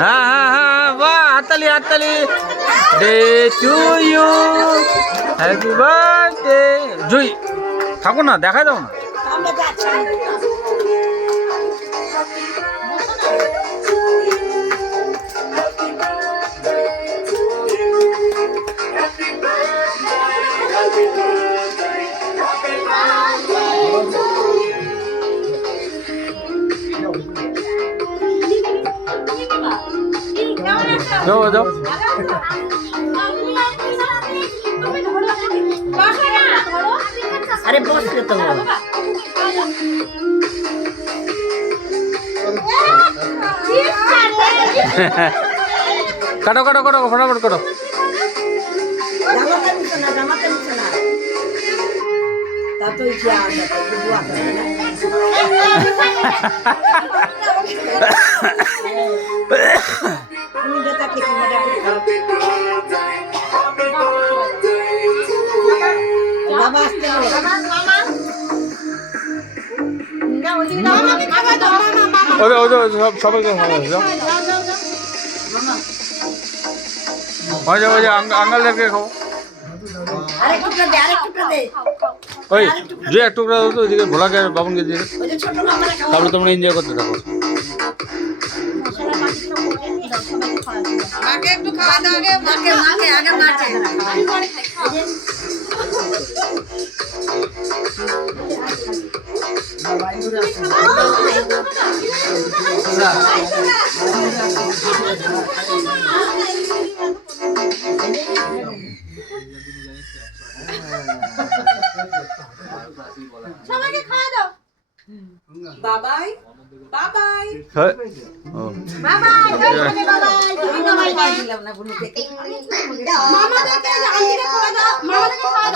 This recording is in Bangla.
হ্যাঁ হ্যাঁ হ্যাঁ, বাহ, হাততালি হাততালি। Day to you, happy birthday. Jui থাকো না, দেখা দাও না। যাও যাও। আরে বসলে তো কাটো কাটো কাটো, ফটাফট কাটো। বাবা আসতে ওদের ওদের সবাইকে ভালো আছে। ওই যে আঙ্গালদেরকে খাও। ওই যে এক টুকরা দাও তো ওইদিকে, ভোলাকে আর বাবনকে দিয়ে। তারপরে তোমরা এনজয় করতে থাকো। মাকে একটু খাওয়া দাও আগে, মাকে মাকে আগে মাকে সবাইকে খাওয়া দাও। বাবাই বাবাই বাবাই। বাবাই দিলাম না বুনুকে। মামাদেরকে আন্টিকে খাওয়া দাও, মামাদেরকে খাওয়া